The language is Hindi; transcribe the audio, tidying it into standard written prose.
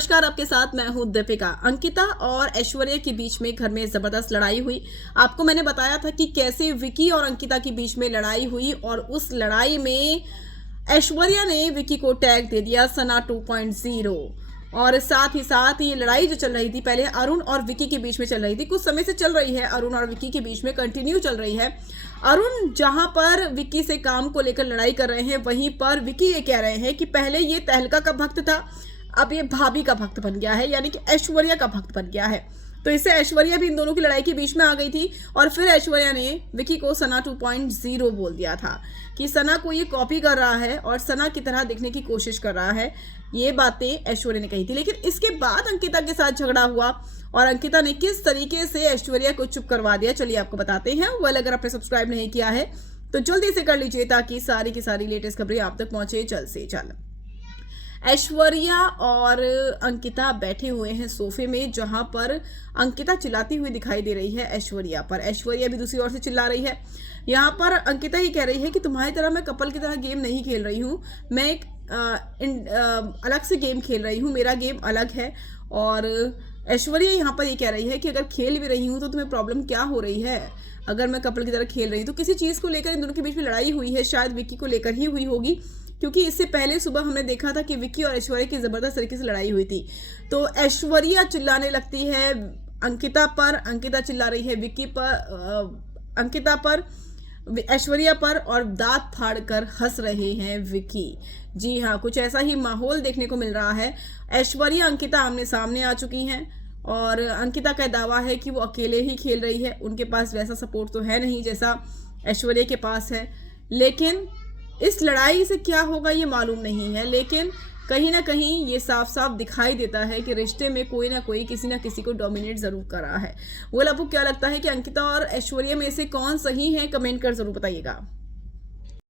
नमस्कार, आपके साथ मैं हूं दीपिका। अंकिता और ऐश्वर्या के बीच में घर में जबरदस्त लड़ाई हुई। आपको मैंने बताया था कि कैसे विकी और अंकिता के बीच में लड़ाई हुई और उस लड़ाई में ऐश्वर्या ने विकी को टैग दे दिया सना 2.0। और साथ ही साथ ये लड़ाई जो चल रही थी पहले अरुण और विकी के बीच में चल रही थी, कुछ समय से चल रही है, अरुण और विकी के बीच में कंटिन्यू चल रही है। अरुण जहां पर विकी से काम को लेकर लड़ाई कर रहे हैं, वहीं पर विकी ये कह रहे हैं कि पहले ये तहलका का भक्त था, अब ये भाभी का भक्त बन गया है, यानी कि ऐश्वर्या का भक्त बन गया है। तो इससे ऐश्वर्या भी इन दोनों की लड़ाई के बीच में आ गई थी और फिर ऐश्वर्या ने विकी को सना 2.0 बोल दिया था कि सना को ये कॉपी कर रहा है और सना की तरह दिखने की कोशिश कर रहा है। ये बातें ऐश्वर्या ने कही थी, लेकिन इसके बाद अंकिता के साथ झगड़ा हुआ और अंकिता ने किस तरीके से ऐश्वर्या को चुप करवा दिया, चलिए आपको बताते हैं। अगर आपने सब्सक्राइब नहीं किया है तो जल्दी से कर लीजिए ताकि सारी की सारी लेटेस्ट खबरें आप तक पहुंचे जल्द से जल्द। ऐश्वर्या और अंकिता बैठे हुए हैं सोफे में, जहां पर अंकिता चिल्लाती हुई दिखाई दे रही है ऐश्वर्या पर। ऐश्वर्या भी दूसरी ओर से चिल्ला रही है। यहाँ पर अंकिता ही कह रही है कि तुम्हारी तरह मैं कपल की तरह गेम नहीं खेल रही हूँ, मैं एक अलग से गेम खेल रही हूँ, मेरा गेम अलग है। और ऐश्वर्या यहाँ पर ये कह रही है कि अगर खेल भी रही हूँ तो तुम्हें प्रॉब्लम क्या हो रही है। अगर मैं कपल की तरह खेल रही हूँ तो किसी चीज़ को लेकर इन दोनों के बीच में लड़ाई हुई है, शायद विक्की को लेकर ही हुई होगी, क्योंकि इससे पहले सुबह हमने देखा था कि विक्की और ऐश्वर्या की ज़बरदस्त तरीके से लड़ाई हुई थी। तो ऐश्वर्या चिल्लाने लगती है अंकिता पर, अंकिता चिल्ला रही है विक्की पर, अंकिता पर, ऐश्वर्या पर, और दांत फाड़कर हंस रहे हैं विक्की। जी हाँ, कुछ ऐसा ही माहौल देखने को मिल रहा है। ऐश्वर्या अंकिता आमने सामने आ चुकी हैं और अंकिता का दावा है कि वो अकेले ही खेल रही है, उनके पास वैसा सपोर्ट तो है नहीं जैसा ऐश्वर्या के पास है। लेकिन इस लड़ाई से क्या होगा ये मालूम नहीं है, लेकिन कहीं ना कहीं ये साफ साफ दिखाई देता है कि रिश्ते में कोई ना कोई किसी ना किसी को डोमिनेट जरूर कर रहा है। वो आपको क्या लगता है कि अंकिता और ऐश्वर्या में से कौन सही है? कमेंट कर जरूर बताइएगा।